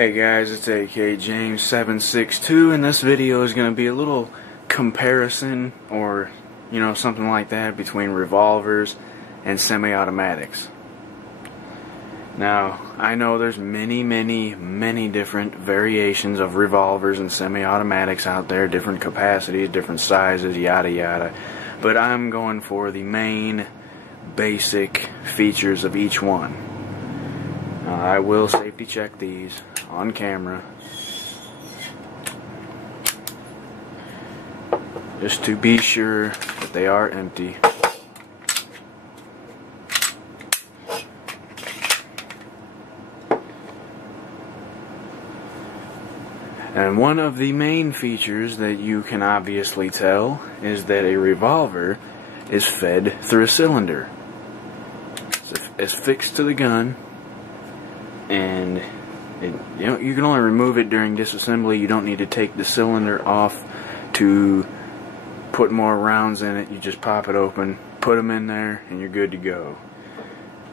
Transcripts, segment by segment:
Hey guys, it's AK James 762, and this video is going to be a little comparison, or something like that, between revolvers and semi-automatics. Now, I know there's many different variations of revolvers and semi-automatics out there, different capacities, different sizes, yada yada, but I'm going for the main basic features of each one. I will safety check these on camera just to be sure that they are empty. And one of the main features that you can obviously tell is that a revolver is fed through a cylinder. It's fixed to the gun, and you can only remove it during disassembly. You don't need to take the cylinder off to put more rounds in it. You just pop it open, put them in there, and you're good to go.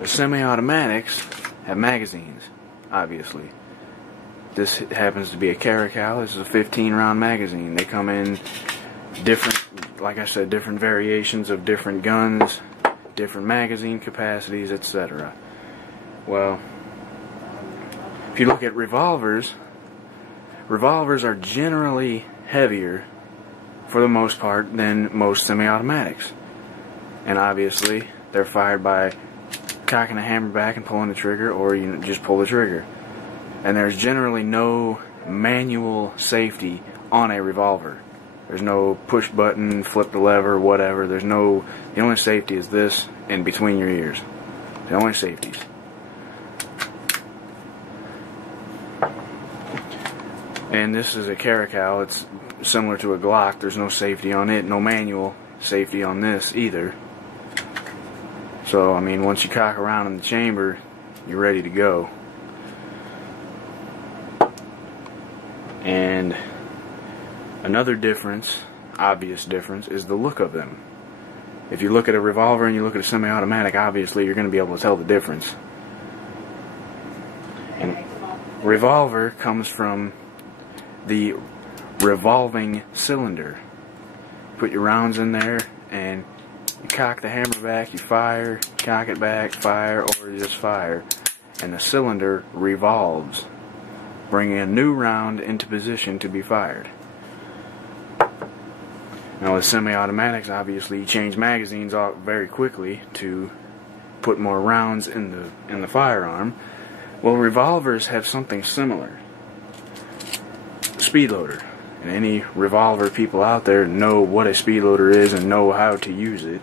The semi-automatics have magazines, obviously. This happens to be a Caracal. This is a 15-round magazine. They come in different, like I said, different variations of different guns, different magazine capacities, etc. Well, if you look at revolvers, revolvers are generally heavier, for the most part, than most semi-automatics. And obviously, they're fired by cocking a hammer back and pulling the trigger, or you just pull the trigger. And there's generally no manual safety on a revolver. There's no push button, flip the lever, whatever. The only safety is this and between your ears. The only safeties. And this is a Caracal. It's similar to a Glock. There's no safety on it, no manual safety on this either. So, I mean, once you cock around in the chamber, you're ready to go. And another difference, obvious difference, is the look of them. If you look at a revolver and you look at a semi-automatic, obviously you're going to be able to tell the difference. And revolver comes from the revolving cylinder. Put your rounds in there and you cock the hammer back, you fire, cock it back, fire, or you just fire, and the cylinder revolves, bringing a new round into position to be fired. Now with semi-automatics, obviously you change magazines very quickly to put more rounds in the firearm. Well, revolvers have something similar. Speed loader. And any revolver people out there know what a speed loader is and know how to use it.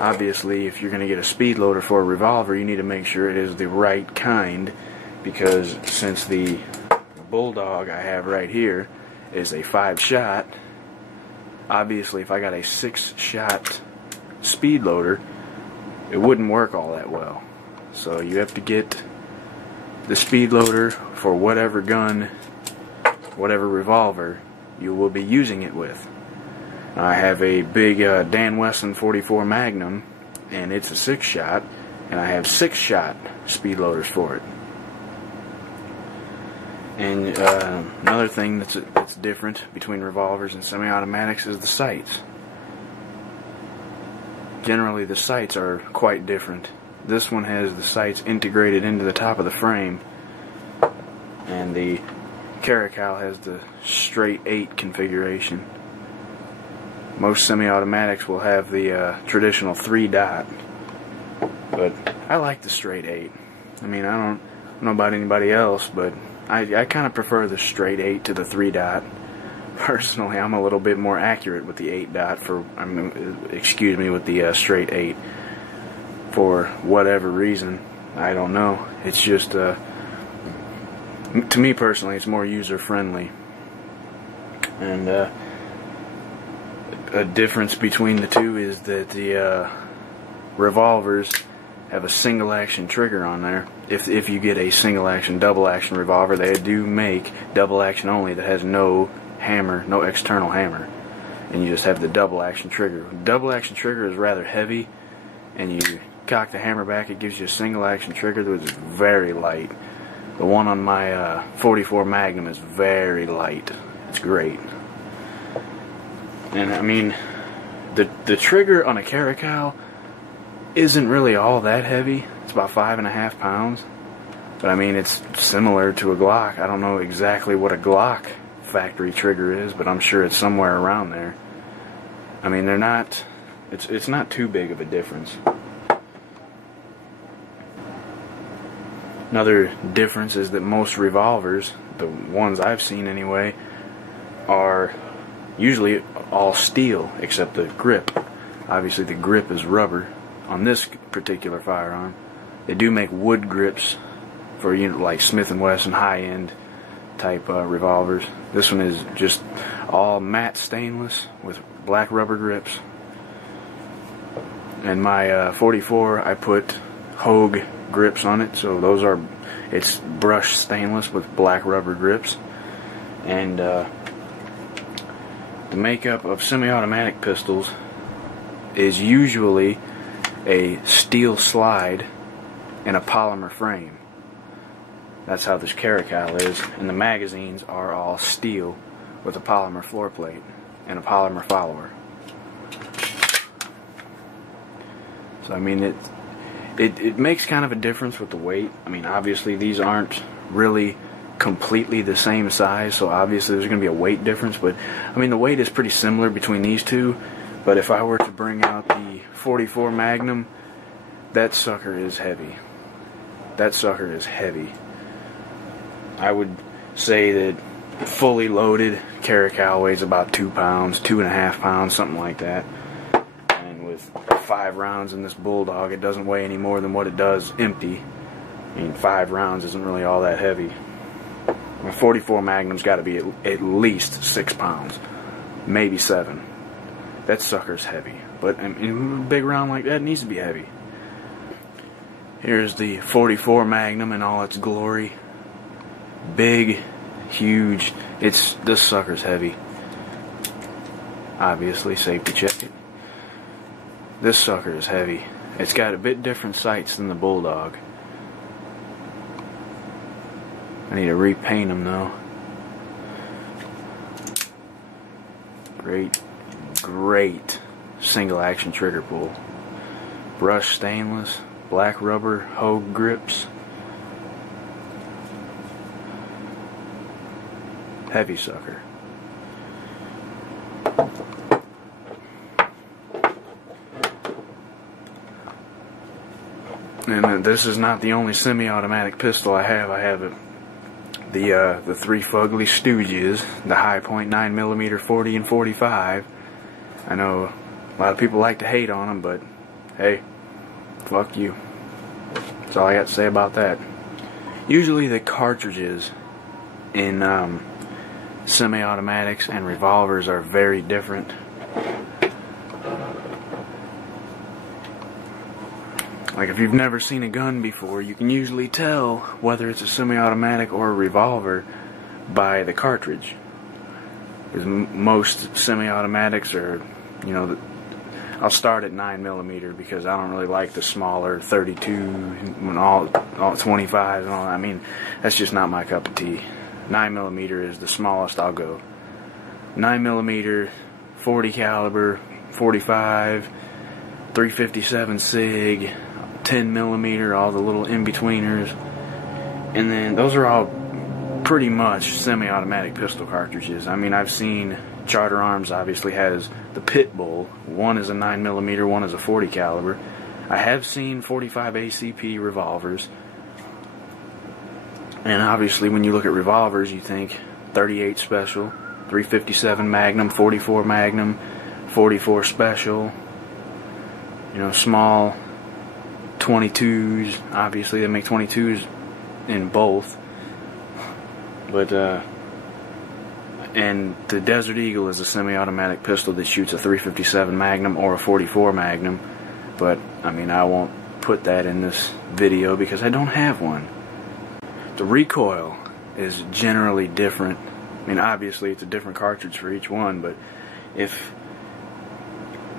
Obviously, if you're going to get a speed loader for a revolver, you need to make sure it is the right kind, because since the Bulldog I have right here is a 5-shot, obviously if I got a 6-shot speed loader, it wouldn't work all that well. So you have to get the speed loader for whatever gun, whatever revolver you will be using it with. I have a big Dan Wesson 44 Magnum, and it's a 6-shot, and I have 6-shot speed loaders for it. And another thing that's different between revolvers and semi-automatics is the sights. Generally, the sights are quite different. This one has the sights integrated into the top of the frame, and the Caracal has the straight 8 configuration. Most semi-automatics will have the traditional 3-dot, but I like the straight 8. I mean, I don't know about anybody else, but I kind of prefer the straight 8 to the 3-dot. Personally, I'm a little bit more accurate with the 8-dot with the straight 8. For whatever reason, I don't know. It's just, to me personally, it's more user-friendly. And a difference between the two is that the revolvers have a single action trigger on there. If you get a single action, double action revolver, they do make double action only that has no hammer, no external hammer, and you just have the double action trigger. Double action trigger is rather heavy, and you cock the hammer back, it gives you a single action trigger that is very light. The one on my 44 Magnum is very light. It's great. And I mean, the trigger on a Caracal isn't really all that heavy. It's about 5.5 pounds. But I mean, it's similar to a Glock. I don't know exactly what a Glock factory trigger is, but I'm sure it's somewhere around there. I mean, they're not, it's not too big of a difference. Another difference is that most revolvers, the ones I've seen anyway, are usually all steel except the grip. Obviously the grip is rubber on this particular firearm. They do make wood grips for, you know, like Smith & Wesson high-end type revolvers. This one is just all matte stainless with black rubber grips. And my 44, I put Hogue grips on it, so those are, it's brushed stainless with black rubber grips. And the makeup of semi-automatic pistols is usually a steel slide and a polymer frame. That's how this Caracal is, and the magazines are all steel with a polymer floor plate and a polymer follower. So I mean, it makes kind of a difference with the weight. I mean, obviously these aren't really completely the same size, so obviously there's going to be a weight difference, but I mean the weight is pretty similar between these two. But if I were to bring out the 44 Magnum, that sucker is heavy. That sucker is heavy. I would say that fully loaded Caracal weighs about 2 pounds, 2.5 pounds, something like that. And with 5 rounds in this Bulldog, it doesn't weigh any more than what it does empty. I mean, 5 rounds isn't really all that heavy. My 44 Magnum's got to be at least 6 pounds, maybe 7. That sucker's heavy. But I mean, a big round like that needs to be heavy. Here's the 44 Magnum in all its glory. Big, huge. This sucker's heavy. Obviously, safety check it. This sucker is heavy. It's got a bit different sights than the Bulldog. I need to repaint them though. Great single action trigger pull. Brushed stainless, black rubber, Hogue grips. Heavy sucker. And this is not the only semi-automatic pistol I have. I have the 3 Fugly Stooges, the High Point 9mm 40 and 45. I know a lot of people like to hate on them, but hey, fuck you. That's all I got to say about that. Usually the cartridges in semi-automatics and revolvers are very different. Like if you've never seen a gun before, you can usually tell whether it's a semi-automatic or a revolver by the cartridge. Because most semi-automatics are, you know, I'll start at 9mm because I don't really like the smaller 32 and all 25s and all that. I mean, that's just not my cup of tea. 9mm is the smallest I'll go. 9mm, 40 caliber, 45, 357 SIG, 10mm, all the little in-betweeners. And then those are all pretty much semi-automatic pistol cartridges. I mean, I've seen Charter Arms obviously has the Pit Bull. One is a 9mm, one is a 40 caliber. I have seen 45 ACP revolvers. And obviously when you look at revolvers, you think 38 Special, 357 Magnum, 44 Magnum, 44 Special, you know, small 22s. Obviously they make 22s in both. But and the Desert Eagle is a semi-automatic pistol that shoots a 357 Magnum or a 44 Magnum. But I mean, I won't put that in this video because I don't have one. The recoil is generally different. I mean, obviously it's a different cartridge for each one, but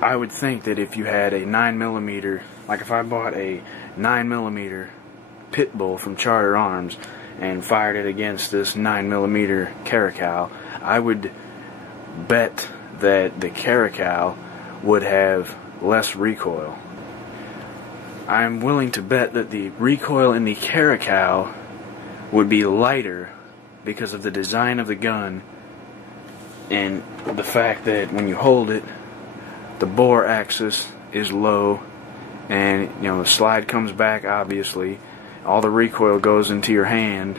I would think that if you had a 9mm, like if I bought a 9mm Pit Bull from Charter Arms and fired it against this 9mm Caracal, I would bet that the Caracal would have less recoil. I'm willing to bet that the recoil in the Caracal would be lighter because of the design of the gun and the fact that when you hold it, the bore axis is low, and you know the slide comes back. Obviously, all the recoil goes into your hand.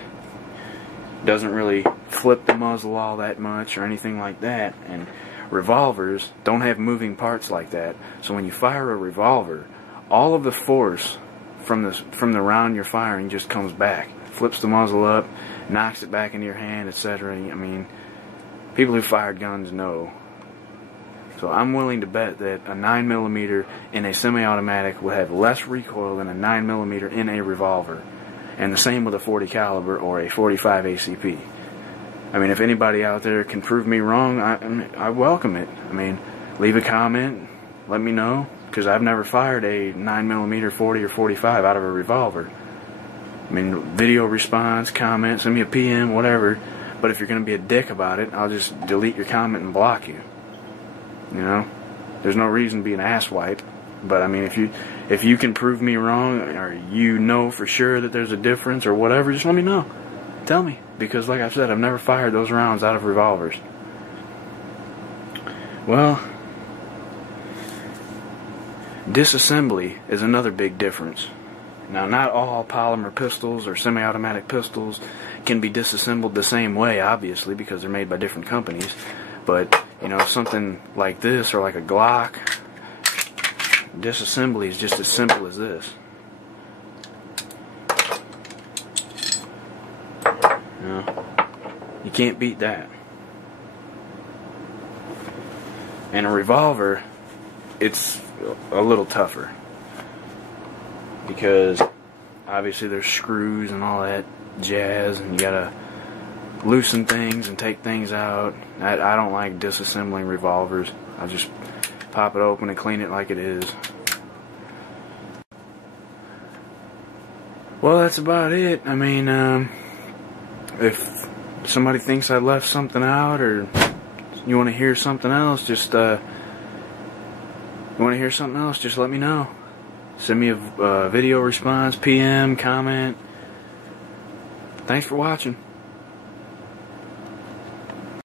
Doesn't really flip the muzzle all that much or anything like that. And revolvers don't have moving parts like that. So when you fire a revolver, all of the force from the round you're firing just comes back, flips the muzzle up, knocks it back into your hand, etc. I mean, people who fired guns know. So I'm willing to bet that a 9mm in a semi-automatic will have less recoil than a 9mm in a revolver, and the same with a 40 caliber or a 45 ACP. I mean, if anybody out there can prove me wrong, I welcome it. I mean, leave a comment, let me know, because I've never fired a 9mm 40 or 45 out of a revolver. I mean, video response, comment, send me a PM, whatever. But if you're going to be a dick about it, I'll just delete your comment and block you. You know, there's no reason to be an asswipe. But I mean, if you can prove me wrong, or you know for sure that there's a difference or whatever, just let me know. Tell me, because like I said, I've never fired those rounds out of revolvers. Well, disassembly is another big difference. Now, not all polymer pistols or semi-automatic pistols can be disassembled the same way, obviously, because they're made by different companies. But, you know, something like this or like a Glock, disassembly is just as simple as this. You know, you can't beat that. And a revolver, it's a little tougher, because obviously there's screws and all that jazz, and you gotta loosen things and take things out. I don't like disassembling revolvers. I just pop it open and clean it like it is. Well, that's about it. I mean, if somebody thinks I left something out, or you want to hear something else, just let me know. Send me a video response, PM, comment. Thanks for watching.